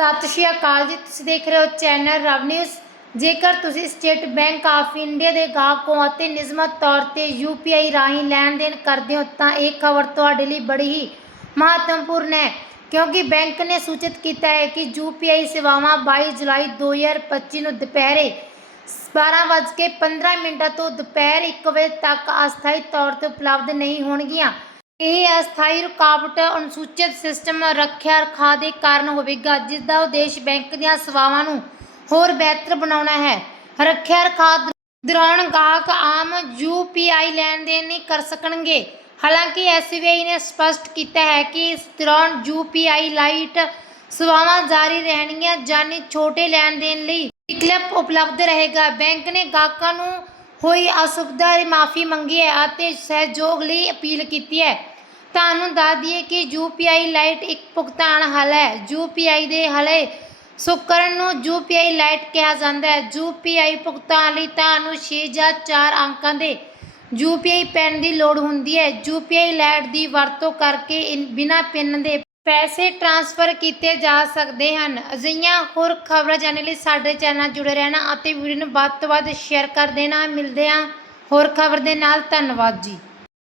ਸਤਿ ਸ਼੍ਰੀ ਅਕਾਲ ਜੀ, ਤੁਸੀਂ ਦੇਖ ਰਹੇ ਹੋ ਚੈਨਲ ਰਵ ਨਿਊਜ਼। ਜੇਕਰ ਤੁਸੀਂ ਸਟੇਟ ਬੈਂਕ ਆਫ ਇੰਡੀਆ ਦੇ ਗਾਹਕ ਹੋ ਅਤੇ ਨਿਯਮਤ ਤੌਰ ਤੇ ਯੂਪੀਆਈ ਰਾਹੀਂ ਲੈਣ ਦੇਣ ਕਰਦੇ ਹੋ, ਤਾਂ ਇਹ ਖਬਰ ਤੁਹਾਡੇ ਲਈ ਬੜੀ ਹੀ ਮਹੱਤਵਪੂਰਨ ਹੈ। ਕਿਉਂਕਿ ਬੈਂਕ ਨੇ ਸੂਚਿਤ ਕੀਤਾ ਹੈ ਕਿ ਯੂਪੀਆਈ ਸੇਵਾਵਾਂ 22 ਜੁਲਾਈ 2025 ਨੂੰ ਦੁਪਹਿਰੇ 12:15 ਮਿੰਟਾਂ ਤੋਂ ਦੁਪਹਿਰ 1 ਵਜੇ ਤੱਕ ਅਸਥਾਈ ਤੌਰ ਤੇ ਉਪਲਬਧ ਨਹੀਂ ਹੋਣਗੀਆਂ। ਇਹ ਅਸਥਾਈ ਰੁਕਾਵਟ ਅਨੁਸੂਚਿਤ ਸਿਸਟਮ ਰੱਖਿਆ ਰਖਾ ਦੇ ਕਾਰਨ ਹੋਵੇਗਾ ਜਿਸ ਦਾ ਉਦੇਸ਼ ਬੈਂਕ ਦੀਆਂ ਸੇਵਾਵਾਂ ਨੂੰ ਹੋਰ ਬਿਹਤਰ ਬਣਾਉਣਾ ਹੈ। ਰੱਖਿਆ ਰਖਾ ਦੌਰਾਨ ਗਾਹਕ ਆਮ ਯੂਪੀਆਈ ਲੈਣ ਦੇਣ ਨਹੀਂ ਕਰ ਸਕਣਗੇ। ਹਾਲਾਂਕਿ ਐਸਬੀਆਈ ਨੇ ਸਪਸ਼ਟ ਕੀਤਾ ਹੈ ਕਿ ਇਸ ਦੌਰਾਨ ਯੂਪੀਆਈ ਲਾਈਟ ਸੇਵਾਵਾਂ ਜਾਰੀ ਰਹਿਣਗੀਆਂ ਜਾਨੀ ਛੋਟੇ ਲੈਣ ਦੇਣ ਲਈ ਵਿਕਲਪ ਉਪਲਬਧ ਰਹੇਗਾ। ਬੈਂਕ ਨੇ ਗਾਹਕਾਂ ਨੂੰ ਹੋਈ ਅਸੁਵਿਧਾ ਦੀ ਮਾਫੀ ਮੰਗੀ ਹੈ ਅਤੇ ਸਹਿਯੋਗ ਲਈ ਅਪੀਲ ਕੀਤੀ ਹੈ। ਤੁਹਾਨੂੰ ਦੱਸ ਦਈਏ ਕਿ ਯੂਪੀਆਈ ਲਾਈਟ ਇੱਕ ਭੁਗਤਾਨ ਹੱਲ ਹੈ। ਯੂਪੀਆਈ ਦੇ ਹਲੇ ਸੁਕਰਨ ਨੂੰ ਯੂਪੀਆਈ ਲਾਈਟ ਕਿਹਾ ਜਾਂਦਾ ਹੈ। ਯੂਪੀਆਈ ਭੁਗਤਾਨ ਲਈ ਤੁਹਾਨੂੰ 6 ਜਾਂ 4 ਅੰਕਾਂ ਦੇ ਯੂਪੀਆਈ ਪਿੰਨ ਦੀ ਲੋੜ ਹੁੰਦੀ ਹੈ। ਯੂਪੀਆਈ ਲਾਈਟ ਦੀ ਵਰਤੋਂ ਕਰਕੇ ਇਨ- ਬਿਨਾਂ ਪਿੰਨ ਦੇ ਪੈਸੇ ਟ੍ਰਾਂਸਫਰ ਕੀਤੇ ਜਾ ਸਕਦੇ ਹਨ। ਅਜਿਹੀਆਂ ਹੋਰ ਖਬਰਾਂ ਜਾਣਨ ਲਈ ਸਾਡੇ ਚੈਨਲ ਨਾਲ ਜੁੜੇ ਰਹਿਣਾ ਅਤੇ ਵੀਡੀਓ ਨੂੰ ਵੱਧ ਤੋਂ ਵੱਧ ਸ਼ੇਅਰ ਕਰ ਦੇਣਾ। ਮਿਲਦੇ ਹਾਂ ਹੋਰ ਖਬਰ ਦੇ ਨਾਲ। ਧੰਨਵਾਦ ਜੀ।